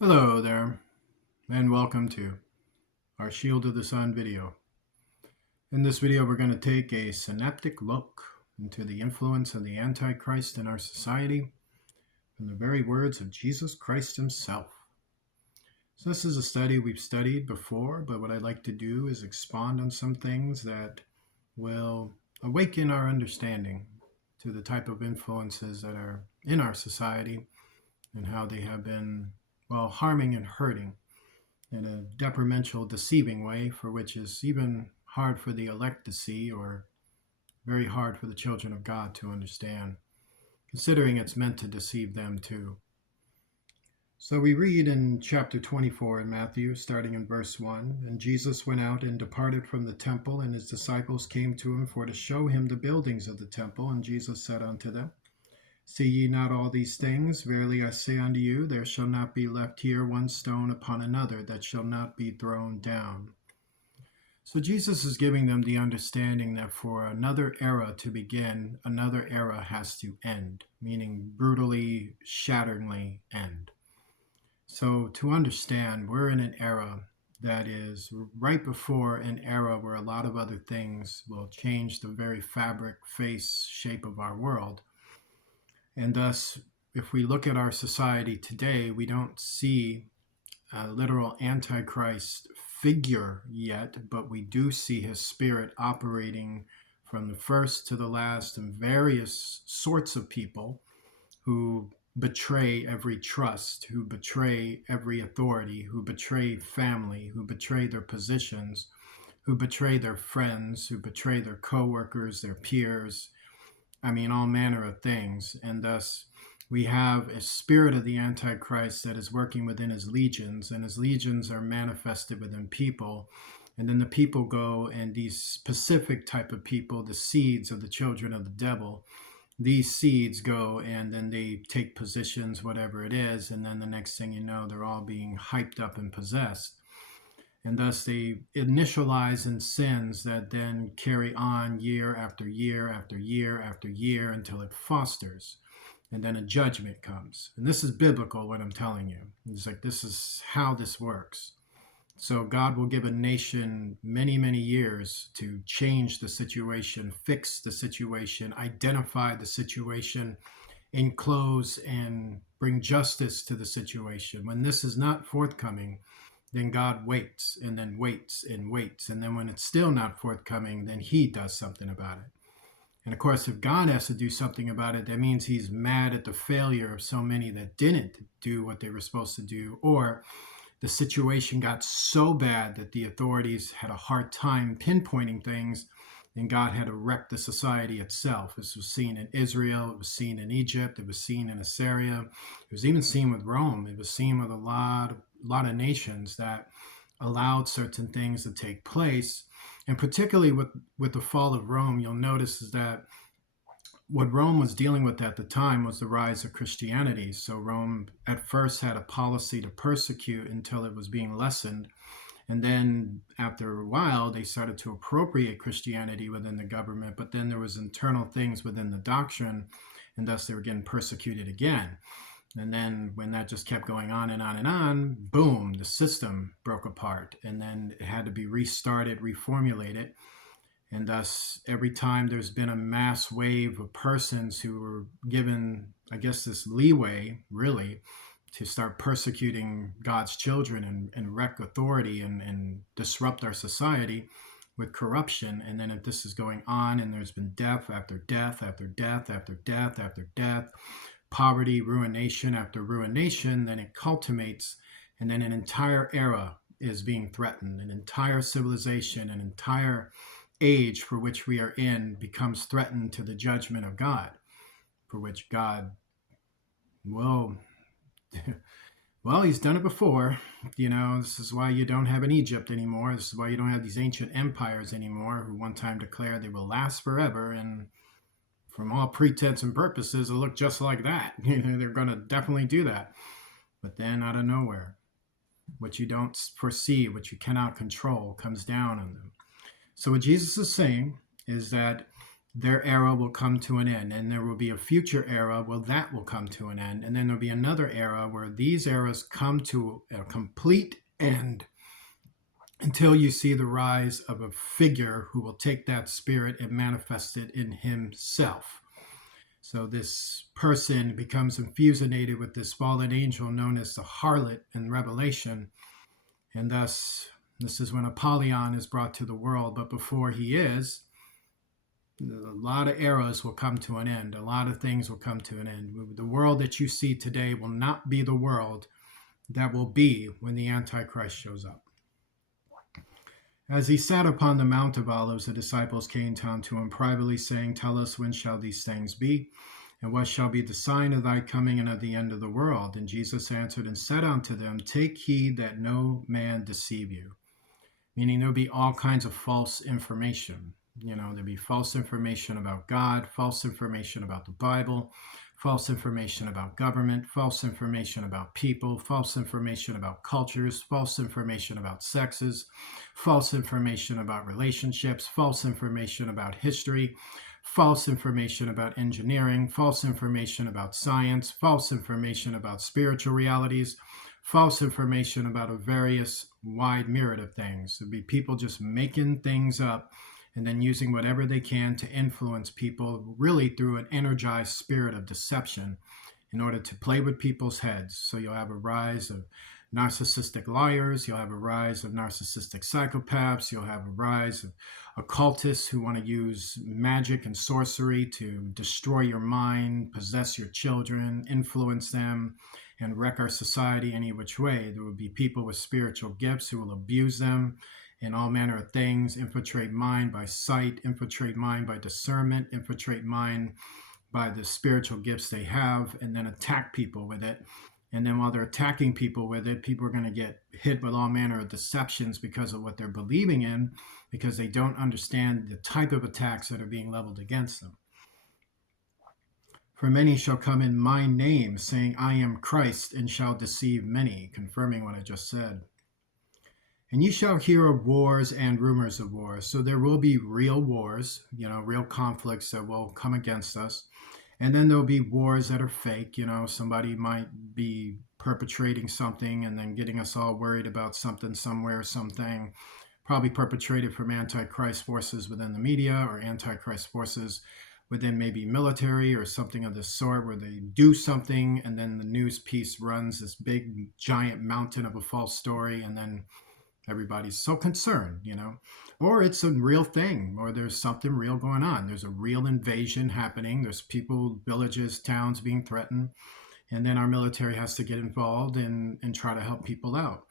Hello there, and welcome to our Shield of the Sun video. In this video, we're going to take a synaptic look into the influence of the Antichrist in our society from the very words of Jesus Christ himself. So this is a study we've studied before, but what I'd like to do is expand on some things that will awaken our understanding to the type of influences that are in our society and how they have been, well, harming and hurting in a detrimental, deceiving way, for which is even hard for the elect to see or very hard for the children of God to understand, considering it's meant to deceive them too. So we read in chapter 24 in Matthew, starting in verse 1, "And Jesus went out and departed from the temple, and his disciples came to him for to show him the buildings of the temple. And Jesus said unto them, See ye not all these things? Verily I say unto you, there shall not be left here one stone upon another that shall not be thrown down." So Jesus is giving them the understanding that for another era to begin, another era has to end, meaning brutally, shatteringly end. So to understand, we're in an era that is right before an era where a lot of other things will change the very fabric, face, shape of our world. And thus, if we look at our society today, we don't see a literal Antichrist figure yet, but we do see his spirit operating from the first to the last in various sorts of people who betray every trust, who betray every authority, who betray family, who betray their positions, who betray their friends, who betray their coworkers, their peers. I mean, all manner of things. And thus, we have a spirit of the Antichrist that is working within his legions, and his legions are manifested within people. And then the people go, and these specific type of people, the seeds of the children of the devil, these seeds go and then they take positions, whatever it is, and then the next thing you know, they're all being hyped up and possessed. And thus they initialize in sins that then carry on year after year after year after year until it fosters. And then a judgment comes. And this is biblical, what I'm telling you. It's like, this is how this works. So God will give a nation many, many years to change the situation, fix the situation, identify the situation, enclose and bring justice to the situation. When this is not forthcoming, then God waits and then waits and waits. And then when it's still not forthcoming, then he does something about it. And of course, if God has to do something about it, that means he's mad at the failure of so many that didn't do what they were supposed to do, or the situation got so bad that the authorities had a hard time pinpointing things, and God had to wreck the society itself. This was seen in Israel, it was seen in Egypt, it was seen in Assyria, it was even seen with Rome, it was seen with a lot of nations that allowed certain things to take place. And particularly with the fall of Rome, you'll notice is that what Rome was dealing with at the time was the rise of Christianity. So Rome at first had a policy to persecute until it was being lessened. And then after a while, they started to appropriate Christianity within the government, but then there was internal things within the doctrine, and thus they were getting persecuted again. And then when that just kept going on and on and on, boom, the system broke apart. And then it had to be restarted, reformulated. And thus, every time there's been a mass wave of persons who were given, I guess, this leeway, really, to start persecuting God's children and wreck authority and disrupt our society with corruption. And then if this is going on and there's been death after death after death after death after death, poverty, ruination after ruination, then it culminates, and then an entire era is being threatened. An entire civilization, an entire age for which we are in becomes threatened to the judgment of God, for which God, well, well, he's done it before. This is why you don't have an Egypt anymore. This is why you don't have these ancient empires anymore who one time declared they will last forever. And from all pretense and purposes, it looked just like that. They're going to definitely do that. But then out of nowhere, what you don't foresee, what you cannot control, comes down on them. So what Jesus is saying is that their era will come to an end, and there will be a future era where that will come to an end, and then there'll be another era where these eras come to a complete end until you see the rise of a figure who will take that spirit and manifest it in himself. So this person becomes infusionated with this fallen angel known as the harlot in Revelation, and thus this is when Apollyon is brought to the world. But before he is, a lot of eras will come to an end. A lot of things will come to an end. The world that you see today will not be the world that will be when the Antichrist shows up. As he sat upon the Mount of Olives, the disciples came down to him privately, saying, Tell us, when shall these things be? And what shall be the sign of thy coming and of the end of the world? And Jesus answered and said unto them, Take heed that no man deceive you. Meaning there'll be all kinds of false information. There'll be false information about God, false information about the Bible, false information about government, false information about people, false information about cultures, false information about sexes, false information about relationships, false information about history, false information about engineering, false information about science, false information about spiritual realities, false information about a various wide myriad of things. There'd be people just making things up and then using whatever they can to influence people, really through an energized spirit of deception in order to play with people's heads. So you'll have a rise of narcissistic liars, you'll have a rise of narcissistic psychopaths, you'll have a rise of occultists who want to use magic and sorcery to destroy your mind, possess your children, influence them, and wreck our society any which way. There will be people with spiritual gifts who will abuse them in all manner of things, infiltrate mind by sight, infiltrate mind by discernment, infiltrate mind by the spiritual gifts they have, and then attack people with it. And then while they're attacking people with it, people are going to get hit with all manner of deceptions because of what they're believing in, because they don't understand the type of attacks that are being leveled against them. For many shall come in my name, saying, I am Christ, and shall deceive many, confirming what I just said. And you shall hear of wars and rumors of wars. So there will be real wars, real conflicts that will come against us. And then there'll be wars that are fake. Somebody might be perpetrating something and then getting us all worried about something somewhere, something probably perpetrated from Antichrist forces within the media or Antichrist forces within maybe military or something of this sort, where they do something and then the news piece runs this big giant mountain of a false story, and then everybody's so concerned, or it's a real thing, or there's something real going on. There's a real invasion happening. There's people, villages, towns being threatened. And then our military has to get involved and try to help people out.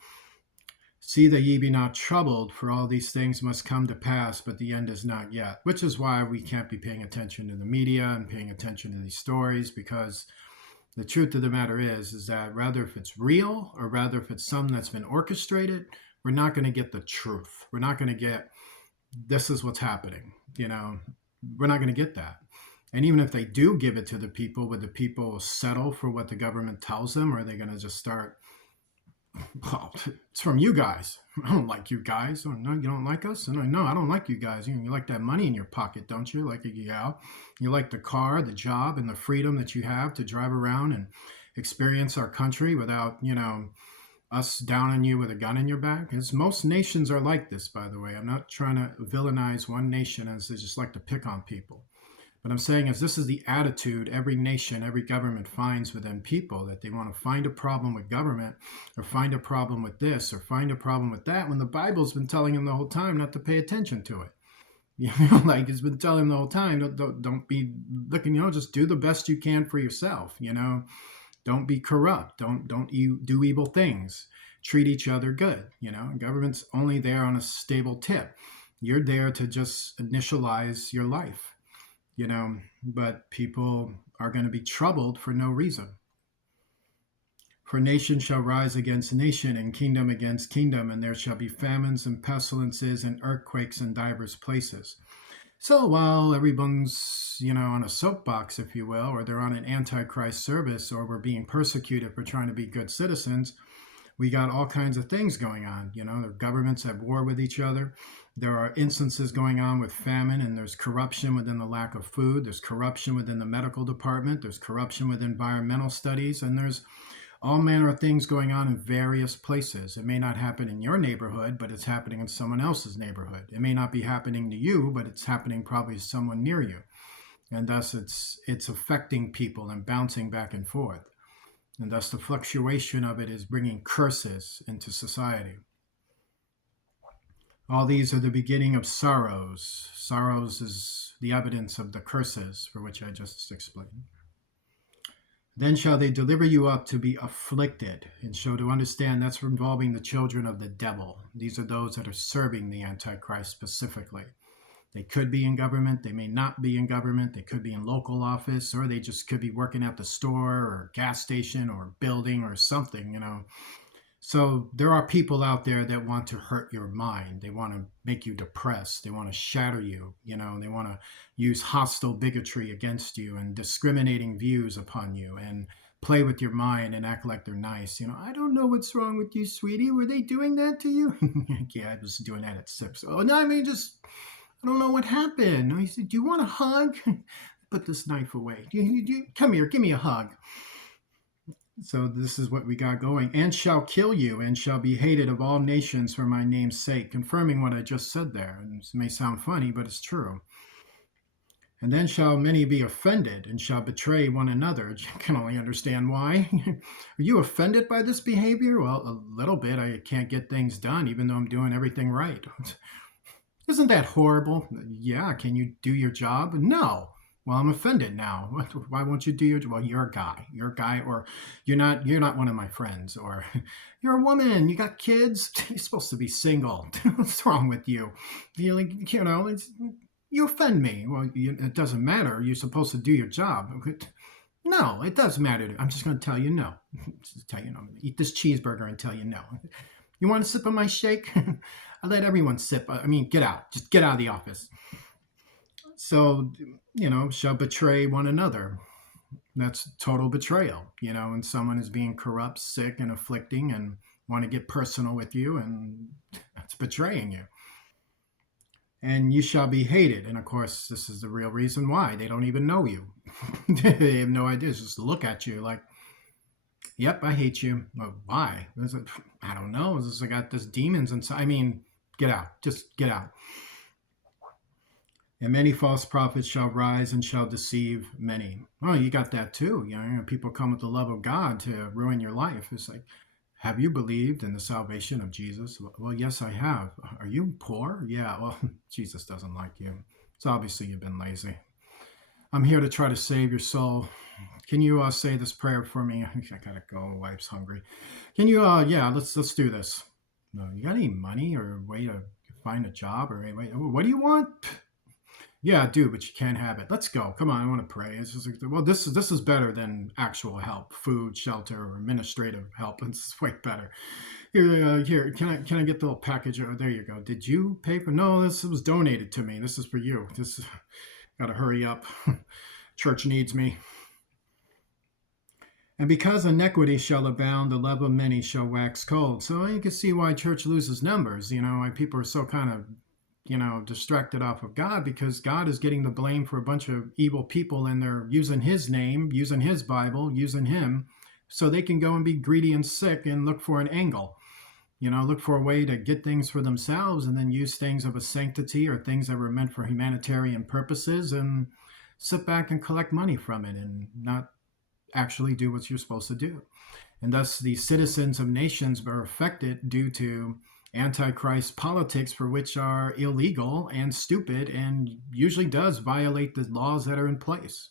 See that ye be not troubled, for all these things must come to pass, but the end is not yet. Which is why we can't be paying attention to the media and paying attention to these stories, because the truth of the matter is that rather if it's real or rather if it's something that's been orchestrated, we're not going to get the truth. We're not going to get, this is what's happening. We're not going to get that. And even if they do give it to the people, would the people settle for what the government tells them? Or are they going to just start, well, it's from you guys. I don't like you guys. Oh, no, you don't like us? No, I don't like you guys. You like that money in your pocket, don't you? Like, yeah. You like the car, the job, and the freedom that you have to drive around and experience our country without, us down on you with a gun in your back. Because most nations are like this, by the way. I'm not trying to villainize one nation as they just like to pick on people. What I'm saying is this is the attitude every nation, every government finds within people, that they want to find a problem with government or find a problem with this or find a problem with that, when the Bible's been telling them the whole time not to pay attention to it. Like it's been telling them the whole time, don't be looking, just do the best you can for yourself, Don't be corrupt. Don't do evil things. Treat each other good. Government's only there on a stable tip. You're there to just initialize your life. But people are going to be troubled for no reason. For nation shall rise against nation, and kingdom against kingdom, and there shall be famines and pestilences and earthquakes in divers places. So while everyone's, on a soapbox, if you will, or they're on an Antichrist service, or we're being persecuted for trying to be good citizens, We got all kinds of things going on. You know, the governments at war with each other. There are instances going on with famine, and there's corruption within the lack of food. There's corruption within the medical department. There's corruption with environmental studies, and there's all manner of things going on in various places. It may not happen in your neighborhood, but it's happening in someone else's neighborhood. It may not be happening to you, but it's happening probably to someone near you. And thus it's affecting people and bouncing back and forth. And thus the fluctuation of it is bringing curses into society. All these are the beginning of sorrows. Sorrows is the evidence of the curses for which I just explained. Then shall they deliver you up to be afflicted. And so to understand, that's involving the children of the devil. These are those that are serving the Antichrist specifically. They could be in government. They may not be in government. They could be in local office, or they just could be working at the store or gas station or building or something, you know. So there are people out there that want to hurt your mind. They want to make you depressed. They want to shatter you. You know, they want to use hostile bigotry against you and discriminating views upon you and play with your mind and act like they're nice. You know, I don't know what's wrong with you, sweetie. Were they doing that to you? Yeah, I was doing that at 6. Oh, no, I mean, just, I don't know what happened. He said, do you want a hug? Put this knife away. Come here, give me a hug. So this is what we got going. And shall kill you, and shall be hated of all nations for my name's sake. Confirming what I just said there. And this may sound funny, but it's true. And then shall many be offended, and shall betray one another. You can only understand why. Are you offended by this behavior? Well, a little bit. I can't get things done, even though I'm doing everything right. Isn't that horrible? Yeah, can you do your job? No. Well, I'm offended now. Why won't you do your job? Well, you're a guy. You're a guy, or you're not one of my friends, or you're a woman. You got kids. You're supposed to be single. What's wrong with you? You know, you offend me. Well, it doesn't matter. You're supposed to do your job. No, it does matter. I'm just going to tell you no. Just tell you no. Eat this cheeseburger and tell you no. You want a sip of my shake? I let everyone sip. I mean, get out. Just get out of the office. So, you know, shall betray one another. That's total betrayal, you know, and someone is being corrupt, sick, and afflicting and want to get personal with you, and that's betraying you. And you shall be hated. And of course, this is the real reason why. They don't even know you. They have no idea. It's just look at you like, yep, I hate you. Well, why? I don't know. It's just, I got this demons inside. I mean, get out. Just get out. And many false prophets shall rise and shall deceive many. Oh, you got that too. You know, people come with the love of God to ruin your life. It's like, have you believed in the salvation of Jesus? Well, yes, I have. Are you poor? Yeah, well, Jesus doesn't like you. So obviously you've been lazy. I'm here to try to save your soul. Can you say this prayer for me? I gotta go. Wife's hungry. Can you? Yeah, let's do this. No, you got any money or a way to find a job or wait? What do you want? Yeah, I do, but you can't have it. Let's go. Come on, I want to pray. It's just like, well, this is better than actual help, food, shelter, or administrative help. It's way better. Here, can I get the little package? Oh, there you go. Did you pay for? No, this was donated to me. This is for you. Gotta hurry up. Church needs me. And because iniquity shall abound, the love of many shall wax cold. So you can see why church loses numbers. You know, why people are so kind of, you know, distracted off of God, because God is getting the blame for a bunch of evil people, and they're using his name, using his Bible, using him, so they can go and be greedy and sick and look for an angle, you know, look for a way to get things for themselves, and then use things of a sanctity or things that were meant for humanitarian purposes and sit back and collect money from it and not actually do what you're supposed to do. And thus the citizens of nations are affected due to Antichrist politics, for which are illegal and stupid and usually does violate the laws that are in place.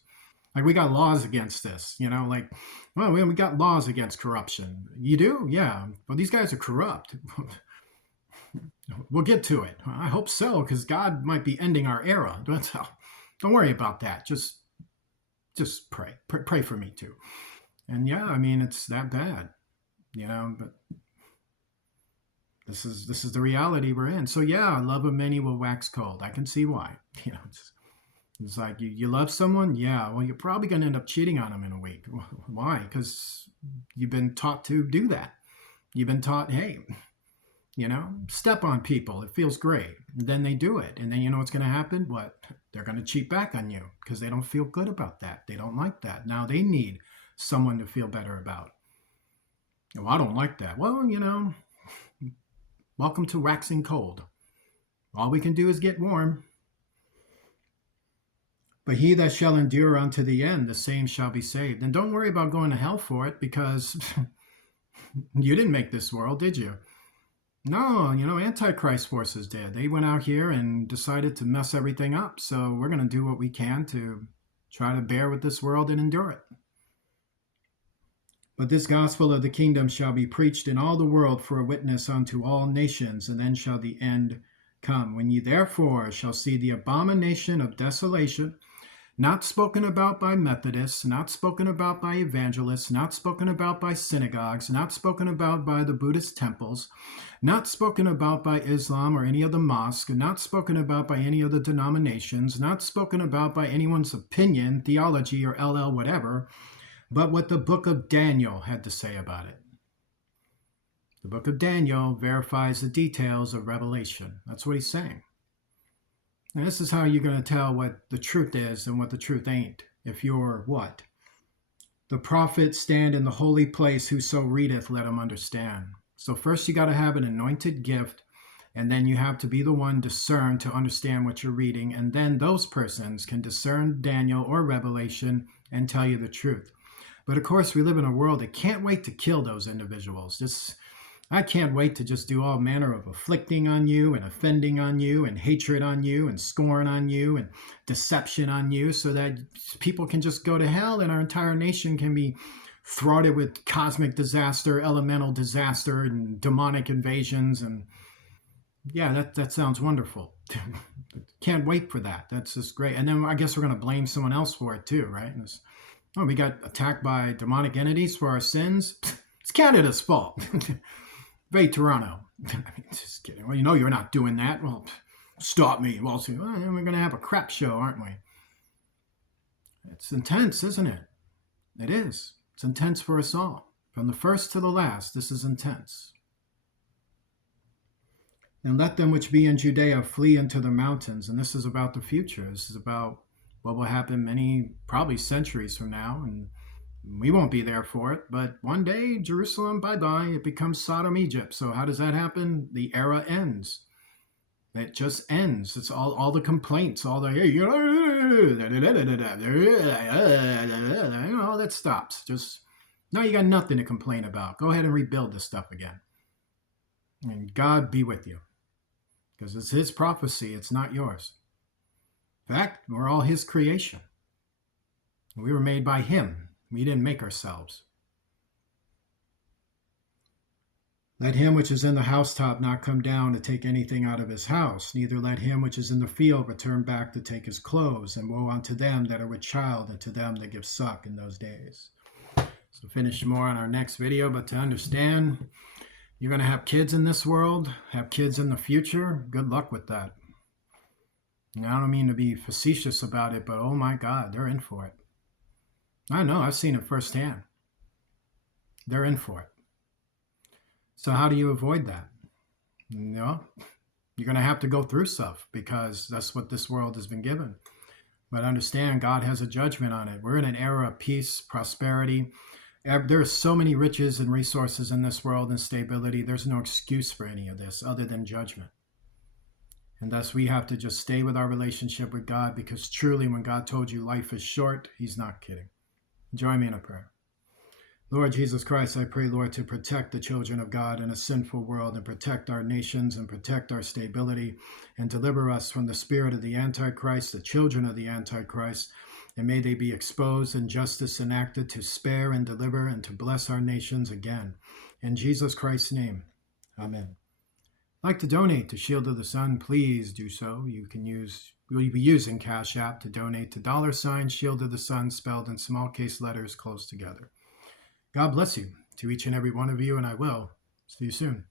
Like, we got laws against this, you know, like, well, we got laws against corruption. You do? Yeah. Well, these guys are corrupt. We'll get to it. I hope so, because God might be ending our era. Don't worry about that. Just pray. Pray for me too. And yeah, I mean, it's that bad, you know, but this is the reality we're in. So yeah, love of many will wax cold. I can see why. You know, it's like you love someone. Yeah, well, you're probably going to end up cheating on them in a week. Why? Because you've been taught to do that. You've been taught, hey, step on people. It feels great. And then they do it. And then you know what's going to happen? What? They're going to cheat back on you because they don't feel good about that. They don't like that. Now they need someone to feel better about. Well, I don't like that. Well, welcome to waxing cold. All we can do is get warm. But he that shall endure unto the end, the same shall be saved. And don't worry about going to hell for it, because you didn't make this world, did you? No, Antichrist Forces did. They went out here and decided to mess everything up. So we're going to do what we can to try to bear with this world and endure it. But this gospel of the kingdom shall be preached in all the world for a witness unto all nations, and then shall the end come. When ye therefore shall see the abomination of desolation, not spoken about by Methodists, not spoken about by evangelists, not spoken about by synagogues, not spoken about by the Buddhist temples, not spoken about by Islam or any other mosque, not spoken about by any other denominations, not spoken about by anyone's opinion, theology, or LL whatever, but what the book of Daniel had to say about it. The book of Daniel verifies the details of Revelation. That's what he's saying. And this is how you're going to tell what the truth is and what the truth ain't. If you're what? The prophets stand in the holy place, whoso readeth, let him understand. So first you got to have an anointed gift, and then you have to be the one discerned to understand what you're reading, and then those persons can discern Daniel or Revelation and tell you the truth. But of course, we live in a world that can't wait to kill those individuals. I can't wait to just do all manner of afflicting on you and offending on you and hatred on you and scorn on you and deception on you, so that people can just go to hell and our entire nation can be thwarted with cosmic disaster, elemental disaster, and demonic invasions. And yeah, that sounds wonderful. Can't wait for that. That's just great. And then I guess we're going to blame someone else for it too, right? We got attacked by demonic entities for our sins. It's Canada's fault. Hey, Toronto. Just kidding. Well, you're not doing that. Well, stop me. Well, we're going to have a crap show, aren't we? It's intense, isn't it? It is. It's intense for us all. From the first to the last, this is intense. And let them which be in Judea flee into the mountains. And this is about the future. This is about what will happen probably centuries from now. And we won't be there for it, but one day, Jerusalem, bye-bye, it becomes Sodom, Egypt. So how does that happen? The era ends. It just ends. It's all the complaints, all the, all that stops. Just, now you got nothing to complain about. Go ahead and rebuild this stuff again. And God be with you. Because it's his prophecy, it's not yours. In fact, we're all his creation. We were made by him. We didn't make ourselves. Let him which is in the housetop not come down to take anything out of his house, neither let him which is in the field return back to take his clothes. And woe unto them that are with child, and to them that give suck in those days. So finish more on our next video, but to understand, you're going to have kids in this world, have kids in the future. Good luck with that. And I don't mean to be facetious about it, but oh my God, they're in for it. I know, I've seen it firsthand. They're in for it. So how do you avoid that? You're going to have to go through stuff, because that's what this world has been given. But understand, God has a judgment on it. We're in an era of peace, prosperity. There are so many riches and resources in this world and stability. There's no excuse for any of this other than judgment. And thus we have to just stay with our relationship with God, because truly when God told you life is short, he's not kidding. Join me in a prayer. Lord Jesus Christ, I pray, Lord, to protect the children of God in a sinful world, and protect our nations and protect our stability, and deliver us from the spirit of the Antichrist, the children of the Antichrist, and may they be exposed and justice enacted to spare and deliver and to bless our nations again. In Jesus Christ's name, amen. Like to donate to Shield of the Sun, please do so. We'll be using Cash App to donate to $ Shield of the Sun, spelled in small case letters close together. God bless you to each and every one of you, and I will see you soon.